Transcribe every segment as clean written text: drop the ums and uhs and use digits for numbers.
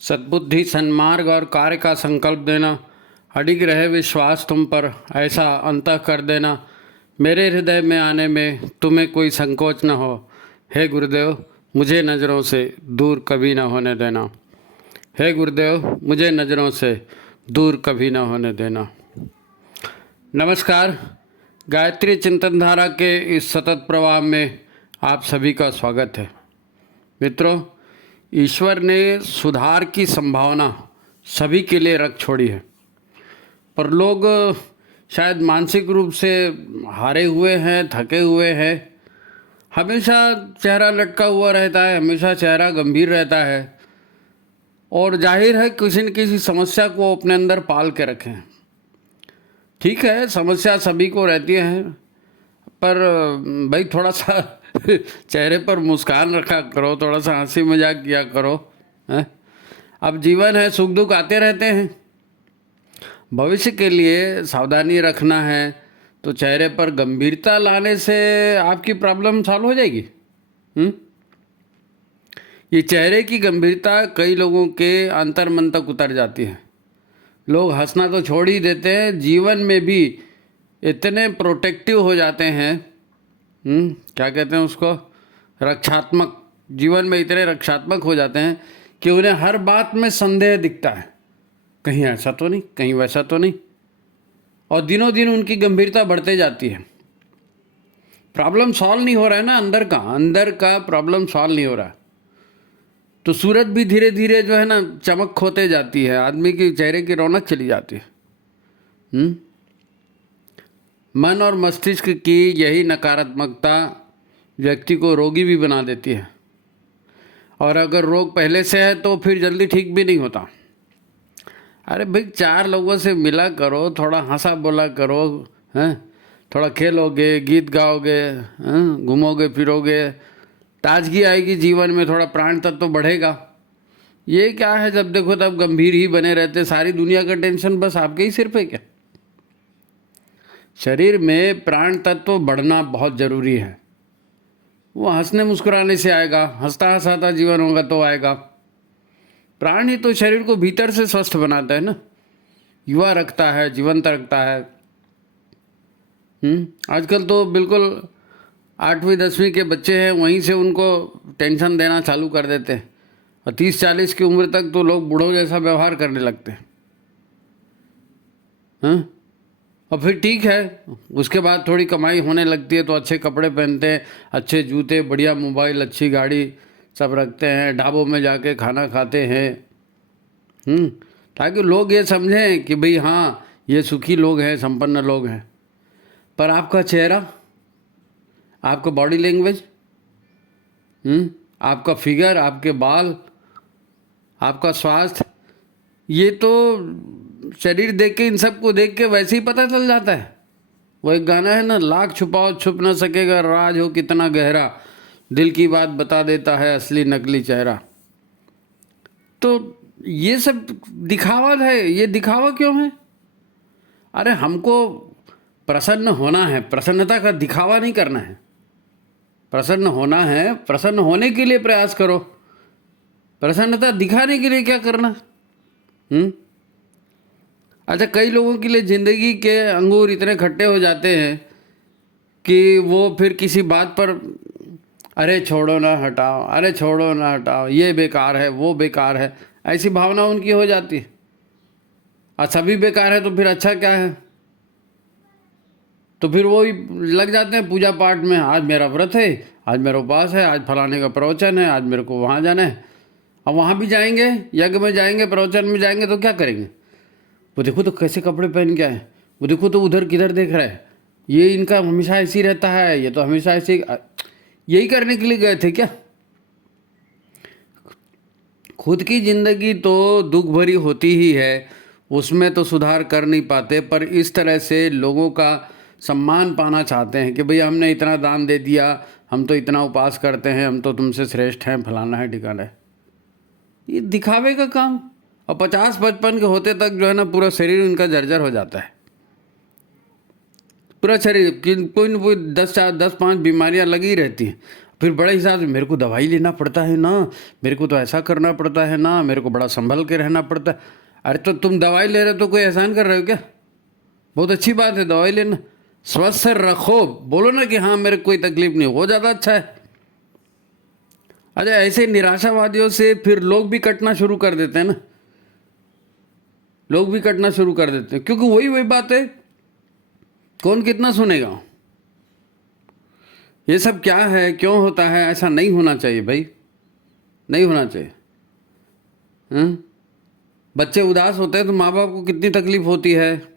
सद्बुद्धि, सन्मार्ग और कार्य का संकल्प देना, अडिग रहे विश्वास तुम पर, ऐसा अंतः कर देना, मेरे हृदय में आने में तुम्हें कोई संकोच न हो। हे गुरुदेव, मुझे नज़रों से दूर कभी न होने देना। हे गुरुदेव, मुझे नज़रों से दूर कभी न होने देना। नमस्कार, गायत्री चिंतन धारा के इस सतत प्रवाह में आप सभी का स्वागत है। मित्रों, ईश्वर ने सुधार की संभावना सभी के लिए रख छोड़ी है, पर लोग शायद मानसिक रूप से हारे हुए हैं, थके हुए हैं। हमेशा चेहरा लटका हुआ रहता है, हमेशा चेहरा गंभीर रहता है और जाहिर है किसी न किसी समस्या को अपने अंदर पाल के रखें। ठीक है, समस्या सभी को रहती है, पर भाई थोड़ा सा चेहरे पर मुस्कान रखा करो, थोड़ा सा हंसी मजाक किया करो। है अब जीवन है, सुख दुख आते रहते हैं। भविष्य के लिए सावधानी रखना है तो चेहरे पर गंभीरता लाने से आपकी प्रॉब्लम सॉल्व हो जाएगी। ये चेहरे की गंभीरता कई लोगों के अंतर्मन तक उतर जाती है। लोग हंसना तो छोड़ ही देते हैं, जीवन में भी इतने प्रोटेक्टिव हो जाते हैं, क्या कहते हैं उसको, रक्षात्मक, जीवन में इतने रक्षात्मक हो जाते हैं कि उन्हें हर बात में संदेह दिखता है, कहीं ऐसा तो नहीं, कहीं वैसा तो नहीं, और दिनों दिन उनकी गंभीरता बढ़ते जाती है। प्रॉब्लम सॉल्व नहीं हो रहा है ना, अंदर का प्रॉब्लम सॉल्व नहीं हो रहा है, तो सूरज भी धीरे धीरे जो है ना चमक खोते जाती है, आदमी के चेहरे की रौनक चली जाती है। मन और मस्तिष्क की यही नकारात्मकता व्यक्ति को रोगी भी बना देती है, और अगर रोग पहले से है तो फिर जल्दी ठीक भी नहीं होता। अरे भाई, 4 लोगों से मिला करो, थोड़ा हंसा बोला करो, हैं, थोड़ा खेलोगे, गीत गाओगे, घूमोगे फिरोगे, ताजगी आएगी जीवन में, थोड़ा प्राण तत्व तो बढ़ेगा। ये क्या है, जब देखो तब गंभीर ही बने रहते, सारी दुनिया का टेंशन बस आपके ही सिर पे क्या। शरीर में प्राण तत्व बढ़ना बहुत ज़रूरी है। वो हंसने मुस्कुराने से आएगा, हंसता हंसाता जीवन होगा तो आएगा। प्राण ही तो शरीर को भीतर से स्वस्थ बनाता है ना, युवा रखता है, जीवंत रखता है। आजकल तो बिल्कुल 8वीं 10वीं के बच्चे हैं, वहीं से उनको टेंशन देना चालू कर देते हैं, और 30-40 की उम्र तक तो लोग बूढ़ों जैसा व्यवहार करने लगते हैं। और फिर ठीक है, उसके बाद थोड़ी कमाई होने लगती है तो अच्छे कपड़े पहनते हैं, अच्छे जूते, बढ़िया मोबाइल, अच्छी गाड़ी सब रखते हैं, ढाबों में जाके खाना खाते हैं, ताकि लोग ये समझें कि भाई हाँ, ये सुखी लोग हैं, संपन्न लोग हैं। पर आपका चेहरा, आपका बॉडी लैंग्वेज, आपका फिगर, आपके बाल, आपका स्वास्थ्य, ये तो शरीर देख के, इन सब को देख के वैसे ही पता चल जाता है। वो एक गाना है ना, लाख छुपाओ छुप न सकेगा, राज हो कितना गहरा, दिल की बात बता देता है असली नकली चेहरा। तो ये सब दिखावा है। ये दिखावा क्यों है? अरे हमको प्रसन्न होना है, प्रसन्नता का दिखावा नहीं करना है। प्रसन्न होना है, प्रसन्न होने के लिए प्रयास करो, प्रसन्नता दिखाने के लिए क्या करना। अच्छा, कई लोगों के लिए ज़िंदगी के अंगूर इतने खट्टे हो जाते हैं कि वो फिर किसी बात पर अरे छोड़ो ना हटाओ, अरे छोड़ो ना हटाओ, ये बेकार है, वो बेकार है, ऐसी भावना उनकी हो जाती है। और सभी बेकार है तो फिर अच्छा क्या है? तो फिर वो लग जाते हैं पूजा पाठ में, आज मेरा व्रत है, आज मेरा उपवास है, आज फलाने का प्रवचन है, आज मेरे को वहाँ जाना है। अब वहाँ भी जाएंगे, यज्ञ में जाएंगे, प्रवचन में जाएंगे तो क्या करेंगे? वो देखो तो कैसे कपड़े पहन के आए, वो देखो तो उधर किधर देख रहा है, ये इनका हमेशा ऐसे ही रहता है, ये तो हमेशा ऐसे, यही करने के लिए गए थे क्या? खुद की ज़िंदगी तो दुख भरी होती ही है, उसमें तो सुधार कर नहीं पाते, पर इस तरह से लोगों का सम्मान पाना चाहते हैं कि भाई हमने इतना दान दे दिया, हम तो इतना उपवास करते हैं, हम तो तुमसे श्रेष्ठ हैं, फलाना है ठिकाना है। ये दिखावे का काम। और 50-55 के होते तक जो है ना पूरा शरीर उनका जर्जर हो जाता है, पूरा शरीर कोई न कोई 10-5 बीमारियां लगी रहती हैं। फिर बड़े हिसाब से मेरे को दवाई लेना पड़ता है ना, मेरे को तो ऐसा करना पड़ता है ना, मेरे को बड़ा संभल के रहना पड़ता है। अरे तो तुम दवाई ले रहे हो तो कोई एहसान कर रहे हो क्या? बहुत अच्छी बात है दवाई लेना, स्वस्थ रखो, बोलो ना कि हाँ मेरे को कोई तकलीफ नहीं, वो ज़्यादा अच्छा है। अच्छा, ऐसे निराशावादियों से फिर लोग भी कटना शुरू कर देते हैं ना, लोग भी कटना शुरू कर देते हैं, क्योंकि वही बात है, कौन कितना सुनेगा। ये सब क्या है, क्यों होता है? ऐसा नहीं होना चाहिए भाई, नहीं होना चाहिए। बच्चे उदास होते हैं तो माँ बाप को कितनी तकलीफ होती है।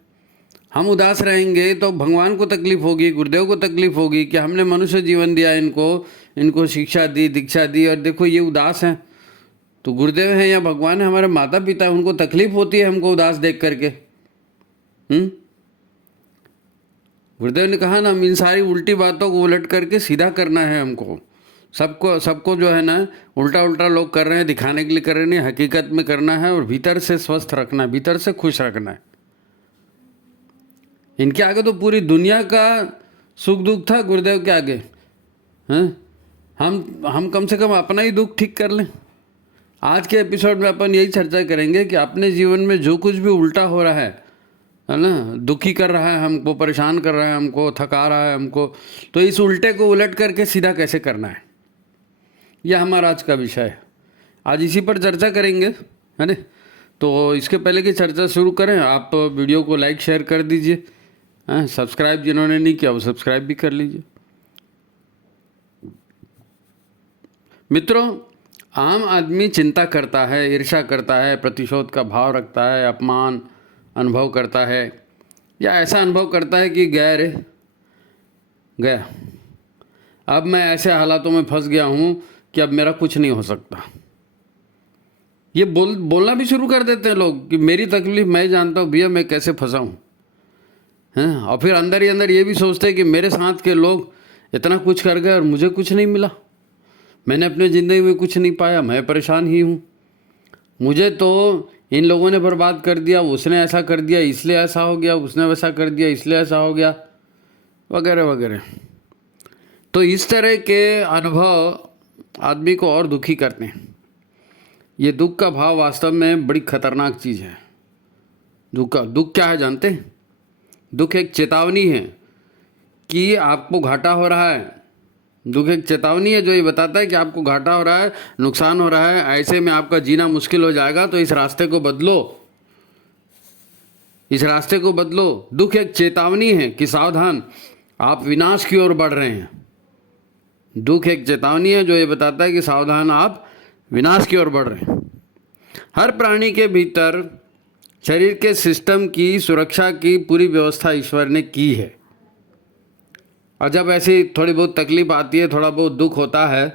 हम उदास रहेंगे तो भगवान को तकलीफ होगी, गुरुदेव को तकलीफ होगी कि हमने मनुष्य जीवन दिया इनको शिक्षा दी, दीक्षा दी, और देखो ये उदास हैं। तो गुरुदेव हैं या भगवान है, हमारे माता पिता है, उनको तकलीफ होती है हमको उदास देख करके। गुरुदेव ने कहा ना, इन सारी उल्टी बातों को उलट करके सीधा करना है हमको। सबको जो है ना उल्टा उल्टा लोग कर रहे हैं, दिखाने के लिए कर रहे हैं, हकीकत में करना है, और भीतर से स्वस्थ रखना है, भीतर से खुश रखना है। इनके आगे तो पूरी दुनिया का सुख दुख था, गुरुदेव के आगे। हैं, हम कम से कम अपना ही दुख ठीक कर लें। आज के एपिसोड में अपन यही चर्चा करेंगे कि अपने जीवन में जो कुछ भी उल्टा हो रहा है ना, दुखी कर रहा है हमको, परेशान कर रहा है हमको, थका रहा है हमको, तो इस उल्टे को उलट करके सीधा कैसे करना है, यह हमारा आज का विषय है। आज इसी पर चर्चा करेंगे, है ना। तो इसके पहले की चर्चा शुरू करें, आप वीडियो को लाइक शेयर कर दीजिए, हाँ, सब्सक्राइब जिन्होंने नहीं किया वो सब्सक्राइब भी कर लीजिए। मित्रों, आम आदमी चिंता करता है, ईर्ष्या करता है, प्रतिशोध का भाव रखता है, अपमान अनुभव करता है, या ऐसा अनुभव करता है कि गया, अब मैं ऐसे हालातों में फंस गया हूँ कि अब मेरा कुछ नहीं हो सकता। ये बोलना भी शुरू कर देते हैं लोग कि मेरी तकलीफ मैं जानता हूँ भैया, मैं कैसे फंसा हूँ, हैं। और फिर अंदर ही अंदर ये भी सोचते हैं कि मेरे साथ के लोग इतना कुछ कर गए और मुझे कुछ नहीं मिला, मैंने अपनी ज़िंदगी में कुछ नहीं पाया, मैं परेशान ही हूँ, मुझे तो इन लोगों ने बर्बाद कर दिया, उसने ऐसा कर दिया इसलिए ऐसा हो गया, उसने वैसा कर दिया इसलिए ऐसा हो गया, वगैरह वगैरह। तो इस तरह के अनुभव आदमी को और दुखी करते हैं। ये दुख का भाव वास्तव में बड़ी खतरनाक चीज़ है। दुख क्या है जानते हैं? दुख एक चेतावनी है कि आपको घाटा हो रहा है। दुख एक चेतावनी है जो ये बताता है कि आपको घाटा हो रहा है, नुकसान हो रहा है, ऐसे में आपका जीना मुश्किल हो जाएगा, तो इस रास्ते को बदलो, इस रास्ते को बदलो। दुख एक चेतावनी है कि सावधान, आप विनाश की ओर बढ़ रहे हैं। दुख एक चेतावनी है जो ये बताता है कि सावधान, आप विनाश की ओर बढ़ रहे हैं। हर प्राणी के भीतर शरीर के सिस्टम की सुरक्षा की पूरी व्यवस्था ईश्वर ने की है, और जब ऐसी थोड़ी बहुत तकलीफ आती है, थोड़ा बहुत दुख होता है,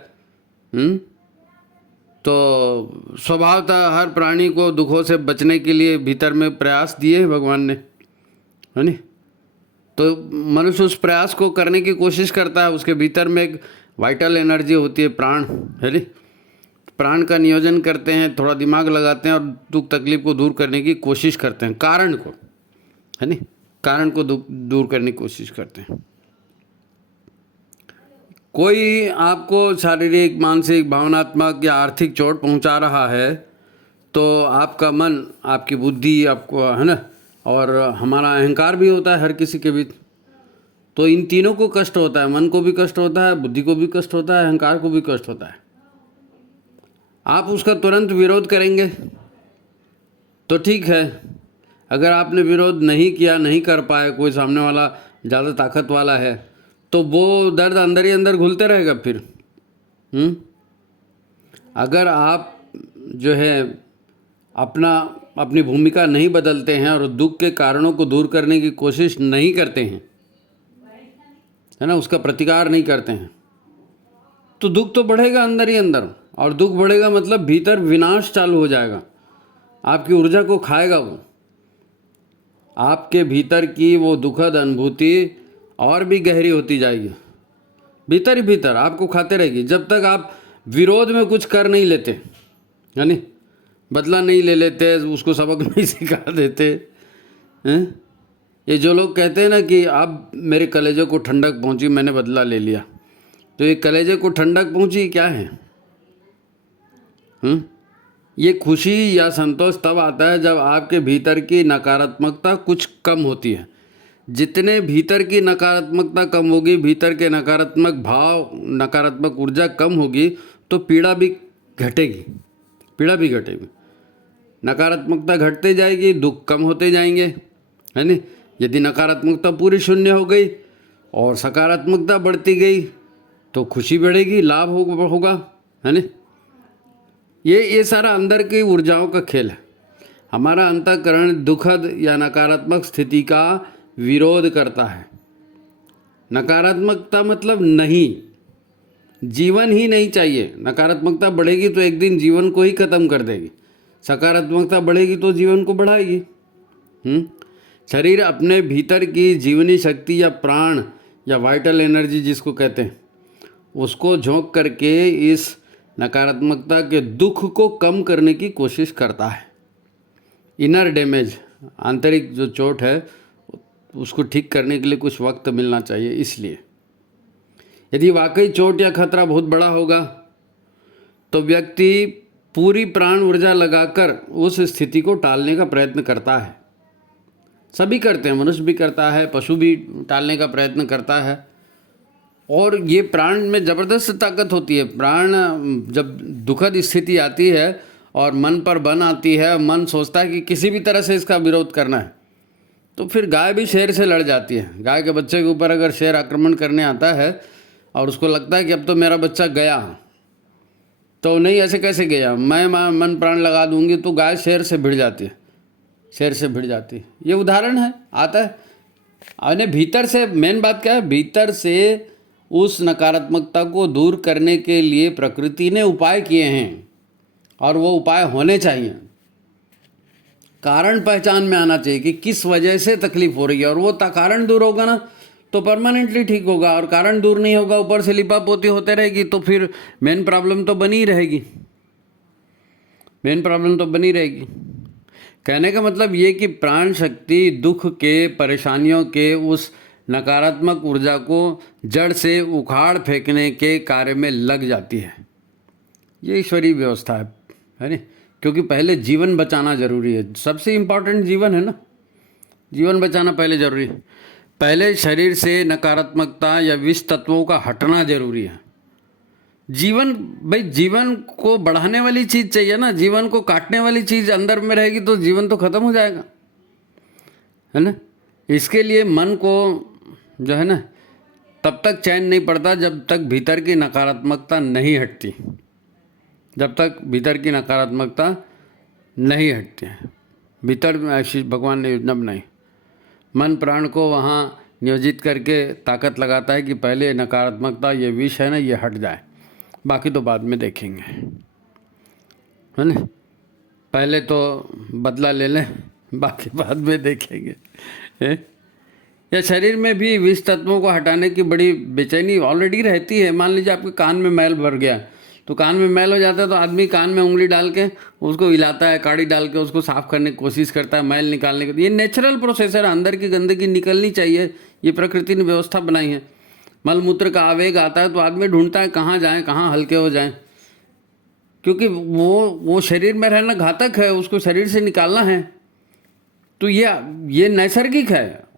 तो स्वभावतः हर प्राणी को दुखों से बचने के लिए भीतर में प्रयास दिए भगवान ने, है नी। तो मनुष्य उस प्रयास को करने की कोशिश करता है। उसके भीतर में एक वाइटल एनर्जी होती है, प्राण, है नी। प्राण का नियोजन करते हैं, थोड़ा दिमाग लगाते हैं और दुख तकलीफ को दूर करने की कोशिश करते हैं, कारण को, है नी, कारण को दूर करने की कोशिश करते हैं। कोई आपको शारीरिक, मानसिक, भावनात्मक या आर्थिक चोट पहुंचा रहा है, तो आपका मन, आपकी बुद्धि, आपको, है ना, और हमारा अहंकार भी होता है हर किसी के भी, तो इन तीनों को कष्ट होता है। मन को भी कष्ट होता है, बुद्धि को भी कष्ट होता है, अहंकार को भी कष्ट होता है। आप उसका तुरंत विरोध करेंगे तो ठीक है, अगर आपने विरोध नहीं किया, नहीं कर पाए, कोई सामने वाला ज़्यादा ताकत वाला है, तो वो दर्द अंदर ही अंदर घुलते रहेगा फिर। अगर आप जो है अपनी भूमिका नहीं बदलते हैं और दुख के कारणों को दूर करने की कोशिश नहीं करते हैं, है ना, उसका प्रतिकार नहीं करते हैं, तो दुख तो बढ़ेगा अंदर ही अंदर, और दुख बढ़ेगा मतलब भीतर विनाश चालू हो जाएगा, आपकी ऊर्जा को खाएगा वो। आपके भीतर की वो दुखद अनुभूति और भी गहरी होती जाएगी, भीतर ही भीतर आपको खाते रहेगी, जब तक आप विरोध में कुछ कर नहीं लेते, यानी बदला नहीं ले लेते, उसको सबक नहीं सिखा देते हैं। ये जो लोग कहते हैं ना कि अब मेरे कलेजे को ठंडक पहुंची, मैंने बदला ले लिया, तो ये कलेजे को ठंडक पहुंची क्या है? ये खुशी या संतोष तब आता है जब आपके भीतर की नकारात्मकता कुछ कम होती है। जितने भीतर की नकारात्मकता कम होगी, भीतर के नकारात्मक भाव, नकारात्मक ऊर्जा कम होगी, तो पीड़ा भी घटेगी, पीड़ा भी घटेगी। नकारात्मकता घटते जाएगी, दुख कम होते जाएंगे, है नहीं? यदि नकारात्मकता पूरी शून्य हो गई और सकारात्मकता बढ़ती गई तो खुशी बढ़ेगी, लाभ होगा, है नहीं? ये सारा अंदर की ऊर्जाओं का खेल है। हमारा अंतःकरण दुखद या नकारात्मक स्थिति का विरोध करता है। नकारात्मकता मतलब नहीं, जीवन ही नहीं चाहिए। नकारात्मकता बढ़ेगी तो एक दिन जीवन को ही ख़त्म कर देगी, सकारात्मकता बढ़ेगी तो जीवन को बढ़ाएगी। शरीर अपने भीतर की जीवनी शक्ति या प्राण या वाइटल एनर्जी जिसको कहते हैं, उसको झोंक करके इस नकारात्मकता के दुख को कम करने की कोशिश करता है। इनर डैमेज, आंतरिक जो चोट है, उसको ठीक करने के लिए कुछ वक्त मिलना चाहिए। इसलिए यदि वाकई चोट या खतरा बहुत बड़ा होगा तो व्यक्ति पूरी प्राण ऊर्जा लगाकर उस स्थिति को टालने का प्रयत्न करता है। सभी करते हैं, मनुष्य भी करता है, पशु भी टालने का प्रयत्न करता है। और ये प्राण में ज़बरदस्त ताकत होती है। प्राण जब दुखद स्थिति आती है और मन पर बन आती है, मन सोचता है कि किसी भी तरह से इसका विरोध करना है, तो फिर गाय भी शेर से लड़ जाती है। गाय के बच्चे के ऊपर अगर शेर आक्रमण करने आता है और उसको लगता है कि अब तो मेरा बच्चा गया, तो नहीं, ऐसे कैसे गया, मैं मन प्राण लगा दूंगी, तो गाय शेर से भिड़ जाती है, शेर से भिड़ जाती है। ये उदाहरण है, आता है। और भीतर से मेन बात क्या है, भीतर से उस नकारात्मकता को दूर करने के लिए प्रकृति ने उपाय किए हैं और वो उपाय होने चाहिए। कारण पहचान में आना चाहिए कि किस वजह से तकलीफ हो रही है, और वो कारण दूर होगा ना तो परमानेंटली ठीक होगा। और कारण दूर नहीं होगा, ऊपर से लिपा पोती होते रहेगी, तो फिर मेन प्रॉब्लम तो बनी रहेगी, मेन प्रॉब्लम तो बनी रहेगी। कहने का मतलब ये कि प्राण शक्ति दुख के, परेशानियों के उस नकारात्मक ऊर्जा को जड़ से उखाड़ फेंकने के कार्य में लग जाती है। ये ईश्वरीय व्यवस्था है ना? क्योंकि पहले जीवन बचाना जरूरी है। सबसे इम्पोर्टेंट जीवन है ना, जीवन बचाना पहले जरूरी है। पहले शरीर से नकारात्मकता या विष तत्वों का हटना जरूरी है। जीवन, भाई जीवन को बढ़ाने वाली चीज़ चाहिए ना, जीवन को काटने वाली चीज़ अंदर में रहेगी तो जीवन तो खत्म हो जाएगा, है ना? इसके लिए मन को जो है ना, तब तक चैन नहीं पड़ता जब तक भीतर की नकारात्मकता नहीं हटती, जब तक भीतर की नकारात्मकता नहीं हटती है। भीतर में ऐसी भगवान ने योजना बनाई, मन प्राण को वहाँ नियोजित करके ताकत लगाता है कि पहले नकारात्मकता, ये विष है ना, ये हट जाए, बाकी तो बाद में देखेंगे, है ना? पहले तो बदला ले लें, बाकी बाद में देखेंगे, है? या शरीर में भी विष तत्वों को हटाने की बड़ी बेचैनी ऑलरेडी रहती है। मान लीजिए आपके कान में मैल भर गया, तो कान में मैल हो जाता है तो आदमी कान में उंगली डाल के उसको हिलाता है, काड़ी डाल के उसको साफ करने की कोशिश करता है, मैल निकालने की। ये नेचुरल प्रोसेस है, अंदर की गंदगी निकलनी चाहिए, ये प्रकृति ने व्यवस्था बनाई है। मलमूत्र का आवेग आता है तो आदमी ढूंढता है कहाँ जाएँ, कहाँ हल्के हो जाएँ, क्योंकि वो शरीर में रहना घातक है, उसको शरीर से निकालना है। तो ये नैसर्गिक है,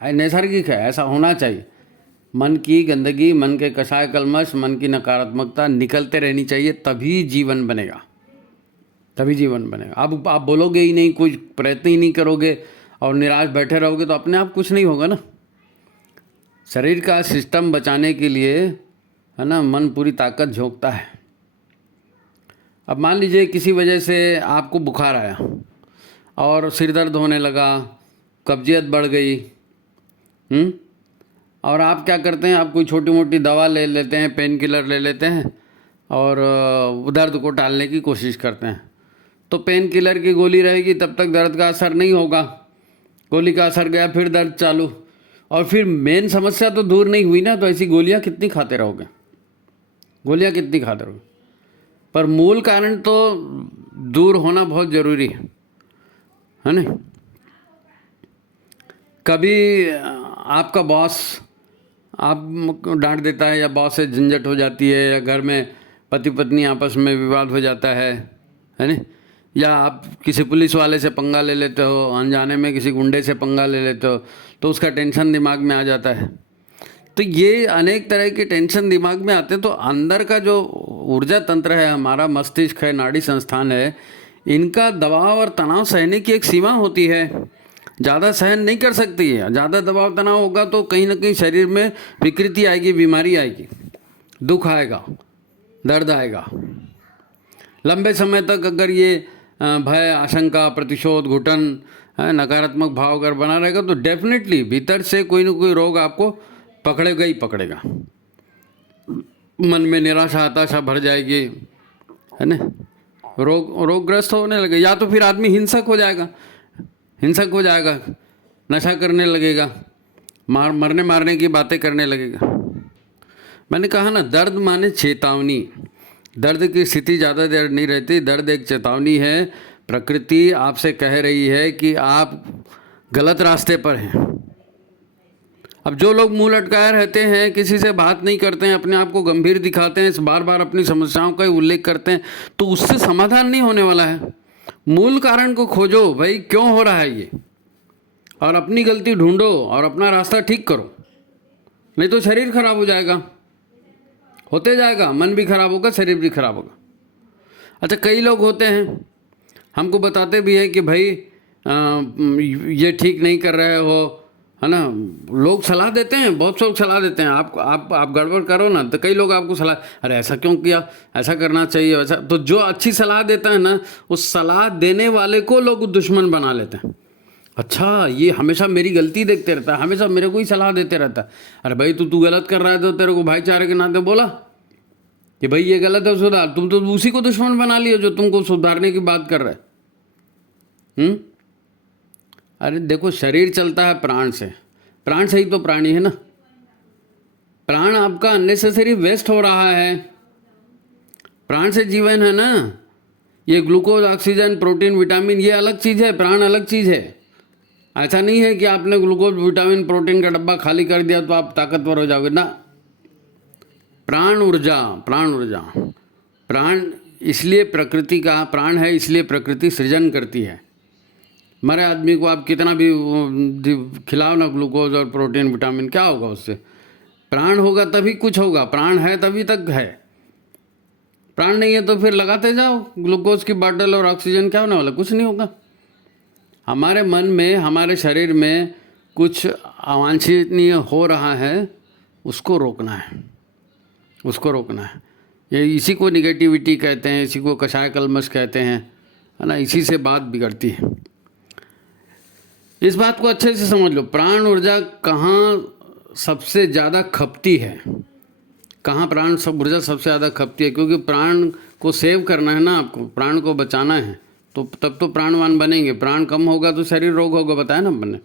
नैसर्गिक है, ऐसा होना चाहिए। मन की गंदगी, मन के कषाय कलमश, मन की नकारात्मकता निकलते रहनी चाहिए, तभी जीवन बनेगा, तभी जीवन बनेगा। अब आप बोलोगे ही नहीं, कुछ प्रयत्न ही नहीं करोगे और निराश बैठे रहोगे तो अपने आप कुछ नहीं होगा ना। शरीर का सिस्टम बचाने के लिए, है ना, मन पूरी ताकत झोंकता है। अब मान लीजिए किसी वजह से आपको बुखार आया और सिर दर्द होने लगा, कब्जियत बढ़ गई, और आप क्या करते हैं, आप कोई छोटी मोटी दवा ले लेते हैं, पेन किलर ले लेते हैं और दर्द को टालने की कोशिश करते हैं। तो पेन किलर की गोली रहेगी तब तक दर्द का असर नहीं होगा, गोली का असर गया फिर दर्द चालू, और फिर मेन समस्या तो दूर नहीं हुई ना। तो ऐसी गोलियां कितनी खाते रहोगे, गोलियां कितनी खाते रहोगे? पर मूल कारण तो दूर होना बहुत ज़रूरी है ना? कभी आपका बॉस आप डांट देता है, या बॉस से झंझट हो जाती है, या घर में पति पत्नी आपस में विवाद हो जाता है ना, या आप किसी पुलिस वाले से पंगा ले लेते हो, अनजाने में किसी गुंडे से पंगा ले लेते हो, तो उसका टेंशन दिमाग में आ जाता है। तो ये अनेक तरह के टेंशन दिमाग में आते हैं। तो अंदर का जो ऊर्जा तंत्र है, हमारा मस्तिष्क है, नाड़ी संस्थान है, इनका दबाव और तनाव सहने की एक सीमा होती है। ज़्यादा सहन नहीं कर सकती है। ज़्यादा दबाव तनाव होगा तो कहीं ना कहीं शरीर में विकृति आएगी, बीमारी आएगी, दुख आएगा, दर्द आएगा। लंबे समय तक अगर ये भय, आशंका, प्रतिशोध, घुटन, नकारात्मक भाव अगर बना रहेगा तो डेफिनेटली भीतर से कोई ना कोई रोग आपको पकड़ेगा ही पकड़ेगा। मन में निराशा, हताशा भर जाएगी, है ना, रोगग्रस्त होने लगे। या तो फिर आदमी हिंसक हो जाएगा, नशा करने लगेगा, मरने मारने की बातें करने लगेगा। मैंने कहा ना, दर्द माने चेतावनी। दर्द की स्थिति ज़्यादा देर नहीं रहती। दर्द एक चेतावनी है। प्रकृति आपसे कह रही है कि आप गलत रास्ते पर हैं। अब जो लोग मुंह लटकाए रहते हैं, किसी से बात नहीं करते हैं, अपने आप को गंभीर दिखाते हैं, बार बार अपनी समस्याओं का ही उल्लेख करते हैं, तो उससे समाधान नहीं होने वाला है। मूल कारण को खोजो, भाई क्यों हो रहा है ये, और अपनी गलती ढूंढो और अपना रास्ता ठीक करो। नहीं तो शरीर खराब हो जाएगा, होते जाएगा, मन भी खराब होगा, शरीर भी खराब होगा। अच्छा, कई लोग होते हैं, हमको बताते भी हैं कि भाई ये ठीक नहीं कर रहे हो, है ना। लोग सलाह देते हैं, बहुत लोग सलाह देते हैं, आप गड़बड़ करो ना, तो कई लोग आपको सलाह, अरे ऐसा क्यों किया, ऐसा करना चाहिए, वैसा। तो जो अच्छी सलाह देता है ना, उस सलाह देने वाले को लोग दुश्मन बना लेते हैं। अच्छा, ये हमेशा मेरी गलती देखते रहता है, हमेशा मेरे को ही सलाह देते रहता है। अरे भाई तू गलत कर रहा है तो तेरे को भाईचारे के नाते बोला कि भाई ये गलत है, सुधार। तुम तो उसी को दुश्मन बना लियो जो तुमको सुधारने की बात कर रहा है। अरे देखो, शरीर चलता है प्राण से, प्राण से ही तो प्राणी है ना। प्राण आपका अननेसेसरी वेस्ट हो रहा है, प्राण से जीवन है ना। ये ग्लूकोज, ऑक्सीजन, प्रोटीन, विटामिन ये अलग चीज़ है, प्राण अलग चीज़ है। ऐसा नहीं है कि आपने ग्लूकोज, विटामिन, प्रोटीन का डब्बा खाली कर दिया तो आप ताकतवर हो जाओगे ना। प्राण ऊर्जा, प्राण ऊर्जा, प्राण इसलिए प्रकृति का प्राण है, इसलिए प्रकृति सृजन करती है। मरे आदमी को आप कितना भी खिलाओ ना ग्लूकोज और प्रोटीन, विटामिन, क्या होगा उससे? प्राण होगा तभी कुछ होगा, प्राण है तभी तक है। प्राण नहीं है तो फिर लगाते जाओ ग्लूकोज की बॉटल और ऑक्सीजन, क्या होने वाला? कुछ नहीं होगा। हमारे मन में, हमारे शरीर में कुछ अवांछनीय हो रहा है, उसको रोकना है, उसको रोकना है। ये इसी को निगेटिविटी कहते हैं, इसी को कषाय कलमश कहते हैं, है ना। इसी से बात बिगड़ती है। इस बात को अच्छे से समझ लो, प्राण ऊर्जा कहाँ सबसे ज़्यादा खपती है, कहाँ प्राण सब ऊर्जा सबसे ज़्यादा खपती है। क्योंकि प्राण को सेव करना है ना आपको, प्राण को बचाना है, तो तब तो प्राणवान बनेंगे। प्राण कम होगा तो शरीर रोग होगा, बताया ना हमने।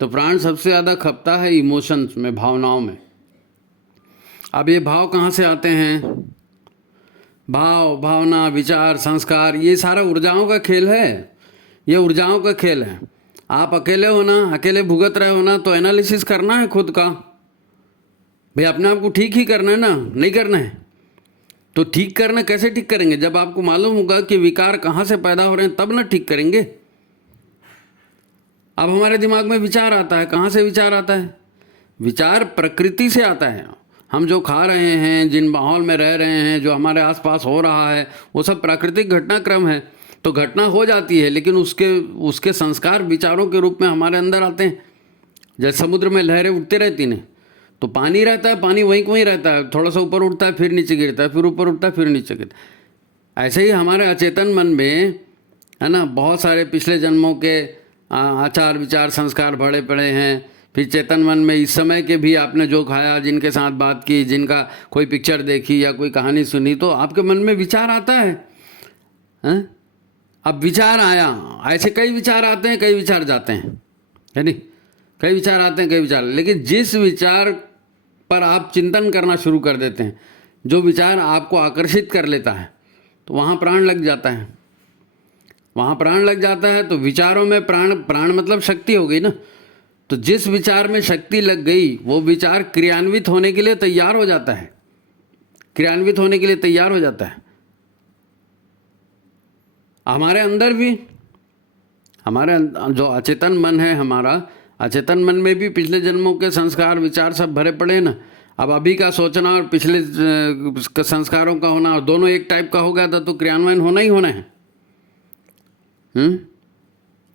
तो प्राण सबसे ज़्यादा खपता है इमोशंस में, भावनाओं में। अब ये भाव कहाँ से आते हैं? भाव, भावना, विचार, संस्कार, ये सारा ऊर्जाओं का खेल है। ये ऊर्जाओं का खेल है। आप अकेले हो ना, अकेले भुगत रहे हो ना, तो एनालिसिस करना है खुद का। भाई अपने आप को ठीक ही करना है ना, नहीं करना है तो ठीक करना। कैसे ठीक करेंगे? जब आपको मालूम होगा कि विकार कहाँ से पैदा हो रहे हैं, तब ना ठीक करेंगे। अब हमारे दिमाग में विचार आता है, कहाँ से विचार आता है? विचार प्रकृति से आता है। हम जो खा रहे हैं, जिन माहौल में रह रहे हैं, जो हमारे आसपास हो रहा है, वो सब प्राकृतिक घटनाक्रम है। तो घटना हो जाती है, लेकिन उसके संस्कार विचारों के रूप में हमारे अंदर आते हैं। जैसे समुद्र में लहरें उठती रहती हैं, तो पानी रहता है, पानी वहीं वहीं रहता है, थोड़ा सा ऊपर उठता है, फिर नीचे गिरता है, फिर ऊपर उठता है, फिर नीचे गिरता है। ऐसे ही हमारे अचेतन मन में, है ना, बहुत सारे पिछले जन्मों के आचार, विचार, संस्कार भरे पड़े हैं। फिर चेतन मन में इस समय के भी आपने जो खाया, जिनके साथ बात की, जिनका कोई पिक्चर देखी या कोई कहानी सुनी, तो आपके मन में विचार आता है। अब विचार आया, ऐसे कई विचार आते हैं, कई विचार जाते हैं, है नहीं? कई विचार आते हैं, कई विचार, लेकिन जिस विचार पर आप चिंतन करना शुरू कर देते हैं, जो विचार आपको आकर्षित कर लेता है, तो वहाँ प्राण लग जाता है। वहाँ प्राण लग जाता है तो विचारों में प्राण, प्राण मतलब शक्ति हो गई ना। तो जिस विचार में शक्ति लग गई वो विचार क्रियान्वित होने के लिए तैयार हो जाता है, क्रियान्वित होने के लिए तैयार हो जाता है। हमारे अंदर भी, हमारे जो अचेतन मन है, हमारा अचेतन मन में भी पिछले जन्मों के संस्कार विचार सब भरे पड़े हैं ना। अब अभी का सोचना और पिछले संस्कारों का होना, और दोनों एक टाइप का हो गया था तो क्रियान्वयन होना ही होना है।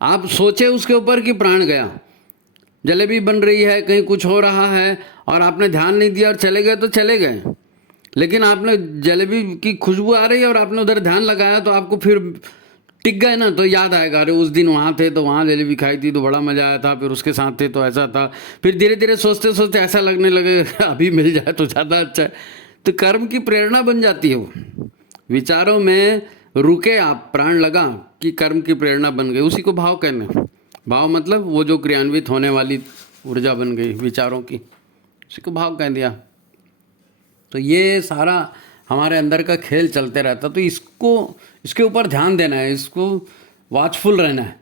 आप सोचे उसके ऊपर कि प्राण गया, जलेबी बन रही है, कहीं कुछ हो रहा है और आपने ध्यान नहीं दिया और चले गए तो चले गए, लेकिन आपने जलेबी की खुशबू आ रही है और आपने उधर ध्यान लगाया तो आपको फिर टिक गए ना, तो याद आएगा, अरे उस दिन वहाँ थे तो वहाँ जलेबी खाई थी तो बड़ा मज़ा आया था, फिर उसके साथ थे तो ऐसा था। फिर धीरे धीरे सोचते सोचते ऐसा लगने लगे अभी मिल जाए तो ज़्यादा अच्छा है। तो कर्म की प्रेरणा बन जाती है वो, विचारों में रुके आप, प्राण लगा कि कर्म की प्रेरणा बन गई, उसी को भाव कहने। भाव मतलब वो जो क्रियान्वित होने वाली ऊर्जा बन गई विचारों की, उसी को भाव कह दिया। तो ये सारा हमारे अंदर का खेल चलते रहता, तो इसके ऊपर ध्यान देना है, इसको वॉचफुल रहना है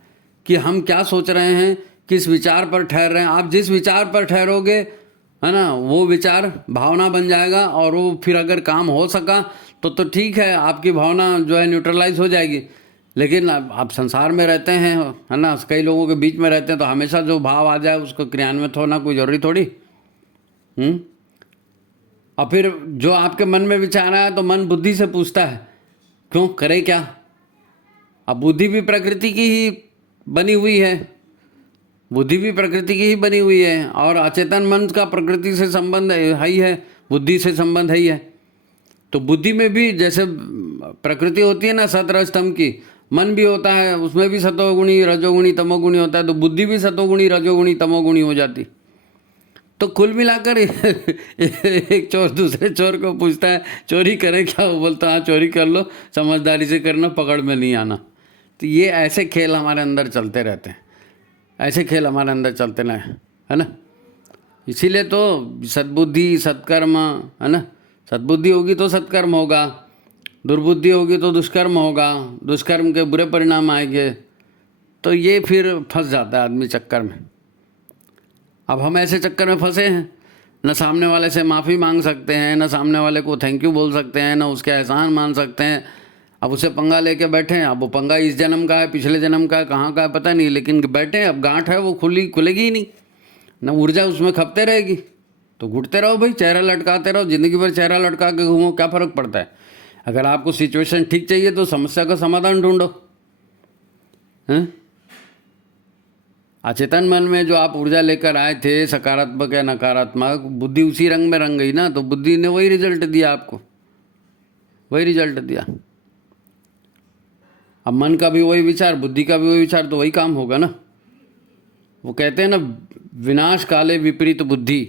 कि हम क्या सोच रहे हैं, किस विचार पर ठहर रहे हैं। आप जिस विचार पर ठहरोगे, है ना, वो विचार भावना बन जाएगा, और वो फिर अगर काम हो सका तो ठीक है, आपकी भावना जो है न्यूट्रलाइज हो जाएगी। लेकिन आप संसार में रहते हैं, है ना, कई लोगों के बीच में रहते हैं, तो हमेशा जो भाव आ जाए उसको क्रियान्वित होना कोई ज़रूरी थोड़ी। और फिर जो आपके मन में विचार आया तो मन बुद्धि से पूछता है क्यों, करे क्या। अब बुद्धि भी प्रकृति की ही बनी हुई है, बुद्धि भी प्रकृति की ही बनी हुई है, और अचेतन मन का प्रकृति से संबंध है ही है, बुद्धि से संबंध है ही है। तो बुद्धि में भी जैसे प्रकृति होती है ना सत रज तम की, मन भी होता है, उसमें भी सतोगुणी रजोगुणी तमोगुणी होता है, तो बुद्धि भी सतोगुणी रजोगुणी तमोगुणी हो जाती। तो कुल मिलाकर एक चोर दूसरे चोर को पूछता है चोरी करें क्या, वो बोलता है चोरी कर लो, समझदारी से करना, पकड़ में नहीं आना। तो ये ऐसे खेल हमारे अंदर चलते रहते हैं, ऐसे खेल हमारे अंदर चलते रहे, है ना। इसीलिए तो सद्बुद्धि सत्कर्म, है ना, सद्बुद्धि होगी तो सत्कर्म होगा, दुर्बुद्धि होगी तो दुष्कर्म होगा, दुष्कर्म के बुरे परिणाम आएंगे। तो ये फिर फंस जाता है आदमी चक्कर में। अब हम ऐसे चक्कर में फंसे हैं, न सामने वाले से माफ़ी मांग सकते हैं, न सामने वाले को थैंक यू बोल सकते हैं, न उसके एहसान मान सकते हैं। अब उसे पंगा लेके बैठे हैं, अब वो पंगा इस जन्म का है, पिछले जन्म का है, कहाँ का है पता नहीं, लेकिन बैठे अब गांठ है वो खुलेगी ही नहीं, न ऊर्जा उसमें खपते रहेगी। तो घुटते रहो भाई, चेहरा लटकाते रहो, ज़िंदगी भर चेहरा लटका के घूमो, क्या फ़र्क पड़ता है। अगर आपको सिचुएशन ठीक चाहिए तो समस्या का समाधान ढूंढो, हैं। अचेतन मन में जो आप ऊर्जा लेकर आए थे, सकारात्मक या नकारात्मक, बुद्धि उसी रंग में रंग गई ना, तो बुद्धि ने वही रिजल्ट दिया आपको, वही रिजल्ट दिया। अब मन का भी वही विचार, बुद्धि का भी वही विचार, तो वही काम होगा ना। वो कहते हैं ना, विनाश काले विपरीत बुद्धि।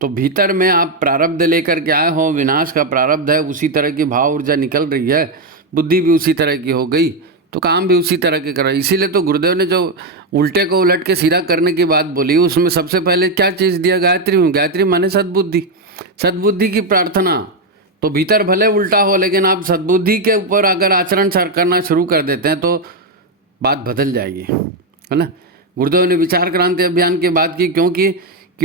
तो भीतर में आप प्रारब्ध लेकर के आए हो, विनाश का प्रारब्ध है, उसी तरह की भाव ऊर्जा निकल रही है, बुद्धि भी उसी तरह की हो गई, तो काम भी उसी तरह के कर रहा है। इसीलिए तो गुरुदेव ने जो उल्टे को उलट के सीधा करने की बात बोली, उसमें सबसे पहले क्या चीज़ दिया, गायत्री में। गायत्री माने सद्बुद्धि, सद्बुद्धि की प्रार्थना। तो भीतर भले उल्टा हो, लेकिन आप सद्बुद्धि के ऊपर अगर आचरण करना शुरू कर देते हैं तो बात बदल जाएगी, है ना। गुरुदेव ने विचार क्रांति अभियान की बात की, क्योंकि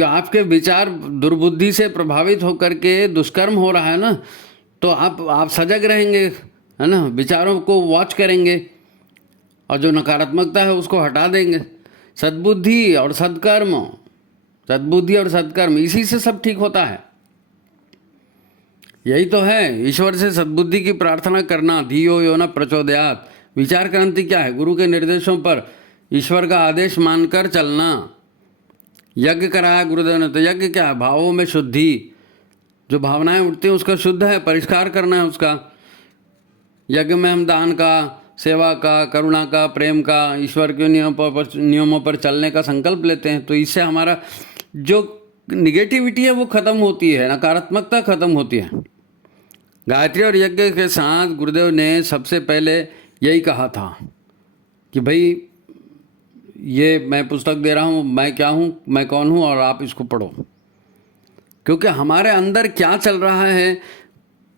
आपके विचार दुर्बुद्धि से प्रभावित होकर के दुष्कर्म हो रहा है ना, तो आप सजग रहेंगे, है ना, विचारों को वॉच करेंगे, और जो नकारात्मकता है उसको हटा देंगे। सद्बुद्धि और सत्कर्म, सद्बुद्धि और सत्कर्म, इसी से सब ठीक होता है। यही तो है ईश्वर से सद्बुद्धि की प्रार्थना करना। धियो यो न प्रचोदयात्। विचार क्रांति क्या है, गुरु के निर्देशों पर ईश्वर का आदेश मानकर चलना। यज्ञ कराया गुरुदेव ने, तो यज्ञ क्या है, भावों में शुद्धि, जो भावनाएं उठती हैं उसका शुद्ध है, परिष्कार करना है उसका। यज्ञ में हम दान का, सेवा का, करुणा का, प्रेम का, ईश्वर के नियमों पर चलने का संकल्प लेते हैं। तो इससे हमारा जो निगेटिविटी है वो ख़त्म होती है, नकारात्मकता ख़त्म होती है। गायत्री और यज्ञ के साथ गुरुदेव ने सबसे पहले यही कहा था कि भाई ये मैं पुस्तक दे रहा हूँ, मैं क्या हूँ, मैं कौन हूँ, और आप इसको पढ़ो। क्योंकि हमारे अंदर क्या चल रहा है